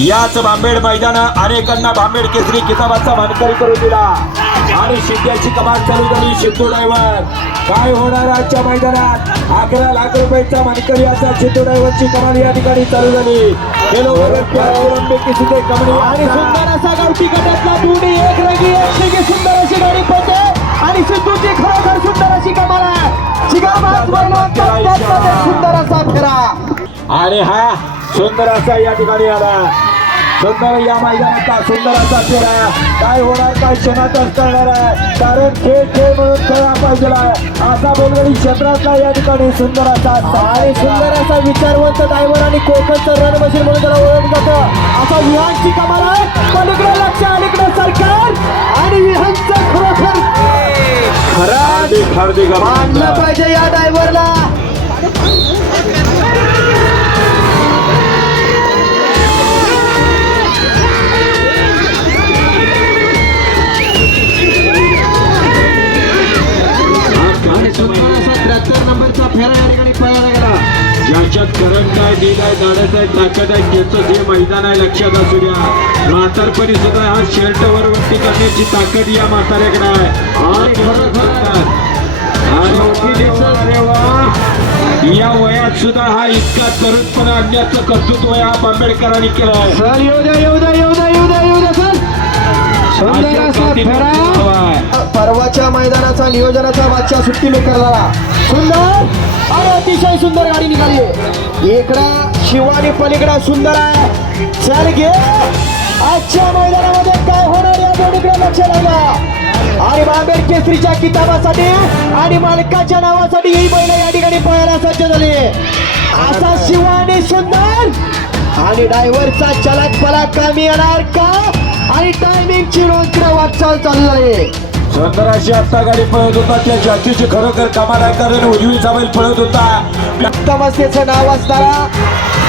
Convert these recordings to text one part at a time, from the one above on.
याच भांबेड मैदानात अनेकांना भांबेड केसरी किताबाचा मानकरी करून दिला आणि शिद्याची कमाल चालू झाली. सिद्धू ड्रायव्हर काय होणार आजच्या मैदानात 11 लाख रुपयाचा मानकरी असा सिद्धू ड्रायव्हरची कमाल या ठिकाणी चालू झाली. आणि सुंदर असा गावठी गटातला दोन्ही एक रंगी एक सुंदर अशी गाडी पळते आणि सिद्धूची खरोखर सुंदर अशी कमाल आहे. सुंदर असा फेरा आणि हा सुंदर असा या ठिकाणी आला. सुंदर या मैदानाचा सुंदर असा फेरा काय होणार काय क्षणातच करणार आहे. कारण खेळ खेळ म्हणून खेळला पाहिजे असा बोलगडी क्षेत्रातला या ठिकाणी सुंदर असा आणि सुंदर असा विचारवंत ड्रायव्हर आणि कोकणचं रण मशीन म्हणून त्याला ओळखलं जातं. असा विहानची कमाल आहे. पलीकडे लक्ष अलीकडे सरकार आणि विहानचं खरोखर हार्दिक मानलं पाहिजे या ड्रायव्हरला. नंबरचा फेरा या ठिकाणी पळायला गेला. ज्याच्यात करंट आहे दिल आहे दाडत आहे ताकद आहे त्याचं जे मैदान आहे लक्षात असू द्या. म्हातारपणी सुद्धा हा शर्ट वरवरती करण्याची ताकद या म्हाताऱ्याकडे आहे. या वयात सुद्धा हा इतका तरुणपणा आणण्याचं कर्तृत्व या आंबेडकरांनी केलं आहे. सर येऊ द्या येऊ द्या येऊ द्या येऊ द्या येऊ द्या सर. सुंदर असा फेरा परवाच्या मैदानाचा नियोजनाचा बादशाह सुट्टी मेकरला सुंदर आणि अतिशय सुंदर गाडी निघाली. इकडं शिवानी पलीकडं सुंदर आहे. चल घे आजच्या मैदानामध्ये काय होणार या दोन्हीकडे लक्ष लागलं आणि भांबेड केसरीच्या किताबासाठी आणि मालकाच्या नावासाठी ही बैल या ठिकाणी पळायला सज्ज झाली. असा शिवानी सुंदर आणि ड्रायव्हरचा चलाक पलाक कामी येणार का आणि टायमिंगची रोजकडे वाटचाल चालू झाली. सुंदर अशी आता गाडी पळत होता त्या जातीची खरोखर कमाल आहे. कारण उजवीचा बैल पळत होता. उत्तमस्तेचं नाव असणारा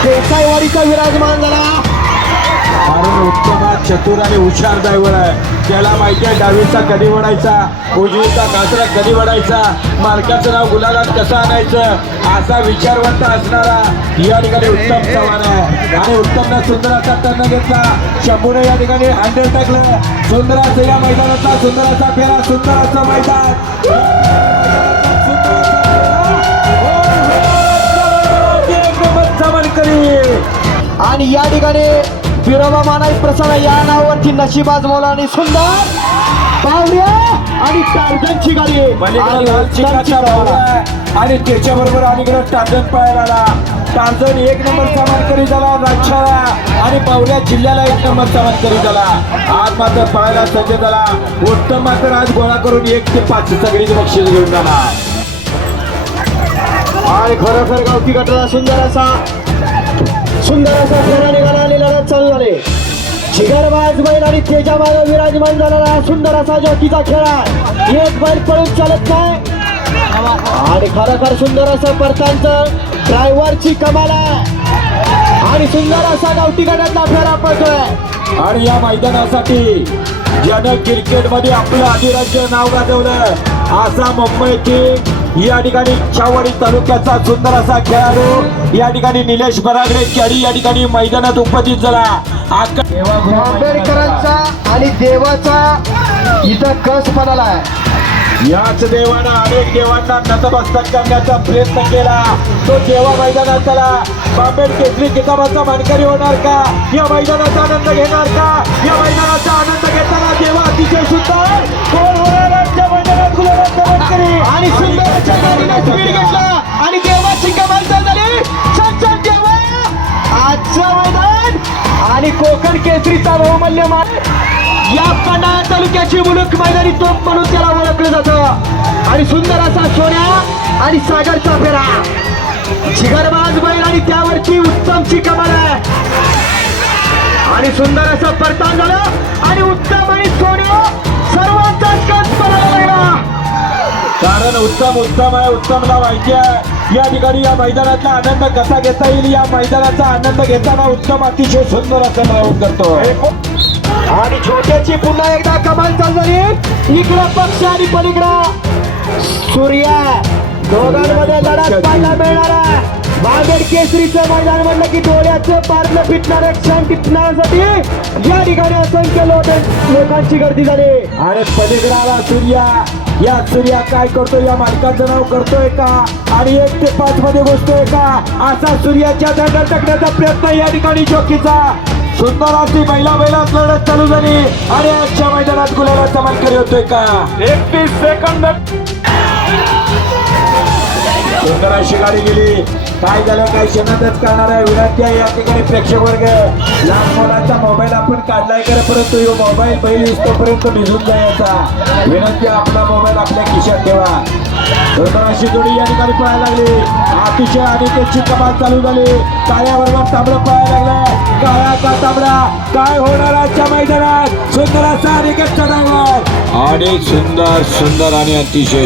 देसाईवाडीचा विराजमान झाला. कारण उत्तम चतुर आणि हुशार ड्रायव्हर आहे. त्याला माहिती आहे डावीचा कधी वडायचा उजवीचा कासरा कधी वडायचा मालकाचं नाव गुलाबात कसं आणायचं असा विचारवंत असणारा या ठिकाणी उत्तम चव्हाण आहे. आणि उत्तमनं सुंदर असा टर्न घेतला. शंभूने या ठिकाणी हँडल टाकलं. सुंदर असं या मैदानाचा सुंदर असा फेरा सुंदर असं मैदान आणि या ठिकाणी विरोबा मानाई प्रसन्न या नावावरती नशिबाज मोला आणि सुंदर पावऱ्या आणि टार्झनची गाडी आणि त्याच्याबरोबर अलीकडे टार्झन पळायला आला. टार्झन 1 नंबरचा मानकरी झाला राज्याला आणि पावऱ्या जिल्ह्याला 1 नंबरचा मानकरी झाला. आज मात्र पळायला सज्ज झाला. उत्तम मात्र आज गोळा करून 1 ते 5 सगळीच बक्षीस घेऊन झाला. आणि खरोखर गावठी गटाला सुंदर असा फेरा निघाला आणि लढत चालू झाले. जिगरबाज बैल आणि तेजाबाज विराजमान झालेला सुंदर असा जॉकीचा खेळ आहे. एक बैल पळून चालत नाही आणि खरोखर सुंदर असं परतांचं ड्रायव्हरची कमाल आहे आणि सुंदर असा गावठी गटातला फेरा पळतोय. आणि या मैदानासाठी ज्यानं क्रिकेटमध्ये आपलं अधिराज्य नाव गाजवलं असा मुंबई किंग या ठिकाणी छावणी तालुक्याचा सुंदर असा खेळाडू या ठिकाणी निलेश बरागडे खेळी या ठिकाणी मैदानात उपस्थित झाला. आंबेडकरांचा आणि देवाचा इथं कस पडाला आहे. याच देवानं अनेक देवांना नतमस्तक करण्याचा प्रयत्न केला. तो देवा मैदानात आला. भांबेड केसरी किताबाचा मानकरी होणार का या मैदानाचा आनंद घेणार का या मैदानाचा आनंद घेताना देवा अतिशय सुंदर कोण होणार आजच्या मैदानात गुलाबाचा मानकरी आणि सुंदरच्या गाडीने स्पीड घेतला आणि देवाची कमाल झाली. छान देवा आजचं मैदान आणि कोकण केसरीचा बहुमूल्य मान या पन्हाळा तालुक्याची मुलूक मैदानी तोप म्हणून त्याला ओळखलं जातं. आणि सुंदर असा सोन्या आणि सागरचा फेरा जिगरबाज बैल आणि त्यावरची उत्तमची कमाल आहे आणि सुंदर असं परतान झालं आणि उत्तम आणि सोन्या सर्वांचा कस पडायला लागला. कारण उत्तम आहे. उत्तमला माहिती आहे या ठिकाणी या मैदानाचा आनंद कसा घेता येईल. या मैदानाचा आनंद घेताना उत्तम अतिशय सुंदर असं ड्रायव्ह करतो. आणि छोट्याची पुन्हा एकदा कमाल चालू झाली. इकडं पक्ष आणि पलीकडं सूर्या दोघांमध्ये लढत पाहायला मिळणार आहे. बागेड केसरीचं मैदान म्हणलं की डोळ्याचं पारलं फिटणारे क्षण टिपण्यासाठी या ठिकाणी असंख्य लोकांची गर्दी झाली. आणि पलीकडे आला सूर्या. या सूर्या काय करतो, या मालकाचं नाव करतोय का आणि 1 ते 5 मध्ये घुसतोय का, असा सूर्याच्या दंडात टाकण्याचा प्रयत्न या ठिकाणी जॉकीचा. सुंदर अशी बैलात लढत चालू झाली आणि आजच्या मैदानात गुलाबाचा मानकरी होतोय का. 31 सेकंद. सुंदर अशी गाडी गेली. काय झालं, काय क्षणातच करणार आहे. विनंती आहे या ठिकाणी प्रेक्षक वर्ग, लहान मुलांचा मोबाईल आपण काढलाय खरं, परंतु यो मोबाईल बैल दिसतोपर्यंत भिजून जायचा. विनंती आहे, आपला मोबाईल आपल्या खिशात ठेवा. सुंदर अशी जोडी या ठिकाणी पळायला लागली. अतिशय आणि त्याची कमाल चालू झाली. काळ्याबरोबर तांबडं पळायला लागलं. काळा का तांबडा, काय होणार आजच्या मैदानात. सुंदर असा अनिकेत चढावर आणि सुंदर आणि अतिशय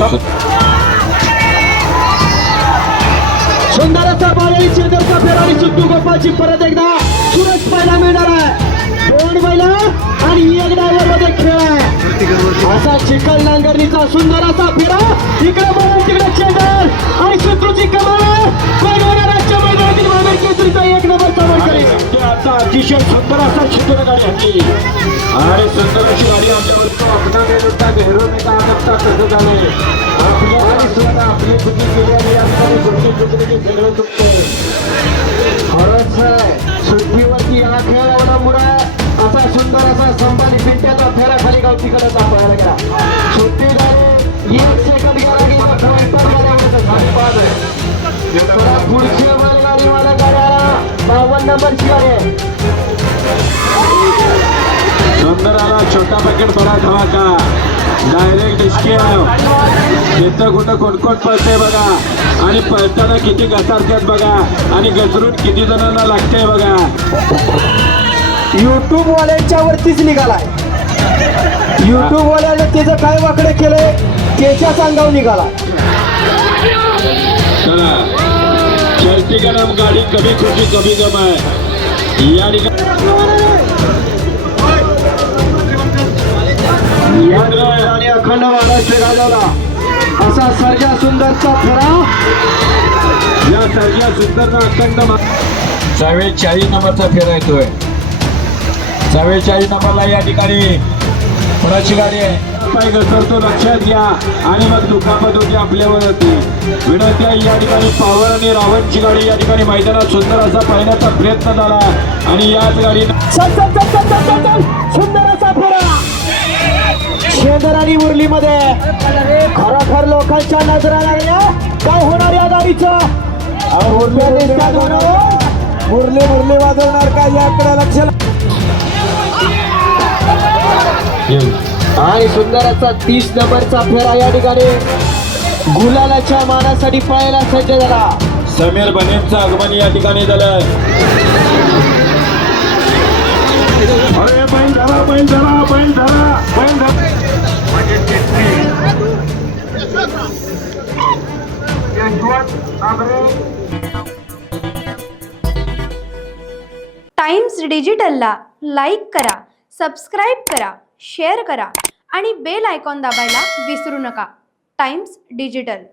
सुंदर असा बाळी चेंदरचा फेरा आणि सिद्धू गोपाळची परत एकदा सुरज पाहायला मिळणार आहे. 2 बैला आणि 1 ड्रायव्हर मध्ये खेळ आहे. असा चिखल नांगरणीचा सुंदर असा फेरा. इकडे बघा, तिकडे चेंदर आणि सिद्धूची कमाल. कोण होणार आजच्या मैदानातील बागेड केसरीचा 1 नंबरचा मानकरी. आता अतिशय सुंदर असा सुंदर गाडी आणली आणि सुंदर अशी गाडी आमच्यावर अपना मेलता घेरून का आनंद कसं झालंय. आपल्या आणि सुद्धा आपली चुकी केली आणि आपल्याला सुट्टी चुकली की सगळं चुकतंय. खरंच आहे, सुट्टीवरती हा खेळ अवलंबून आहे. असा सुंदर असा संभाजी पिंट्याचा फेरा खाली गावतीकडे दाखवायला गेला. सुट्टी झाली, 1 सेकंद गेला की खाली बाद आहे. पुढची बैलगाडी मला गाड्याला 52 नंबरची गाडी आहे. सुंदर आला, छोटा पॅकेट बडा धमाका. डायरेक्ट डिस्के तिथं कुठं कोण पळतंय बघा आणि पळताना किती घसारतात बघा आणि घसरून किती जणांना लागतंय बघा. युट्यूब वाल्यांच्या वरतीच निघालाय. युट्यूब वाल्याने त्याचं काय वाकडे केलंय त्याच्या सांगाव निघाला. चला, चलती का नाम गाडी कमी खुशी कमी गम आहे. या ठिकाणी आणि अखंड महाराष्ट्र गाजवला असा सर्जा सुंदरचा फेरा. या सर्जा सुंदरचा अखंड 44 नंबरचा फेरा येतोय. 44 नंबरला या ठिकाणी कोणाची गाडी आहे, पाय घसरतो लक्षात घ्या आणि मग दुखापत होती आपल्यावर होती. विनंती आहे, या ठिकाणी पावर आणि रावणची गाडी या ठिकाणी मैदानात सुंदर असा पाहण्याचा प्रयत्न झाला आणि याच गाडी सुंदर असा फेरा शेदर आणि मुरलीमध्ये. खरोखर लोकांच्या नजरा लागल्या. काय होणार या गाडीचं. मुरली वाजवणार का याकडे लक्ष. आणि सुंदर असा 30 नंबरचा फेरा या ठिकाणी गुलालाच्या मानासाठी पळायला सज्ज झाला. समीर बनेंचं आगमन या ठिकाणी झालं. अरे बैल धरा. टाइम्स डिजिटलला लाईक करा, सबस्क्राईब करा, शेअर करा आणि बेल आयकॉन दाबायला विसरू नका. Times digital.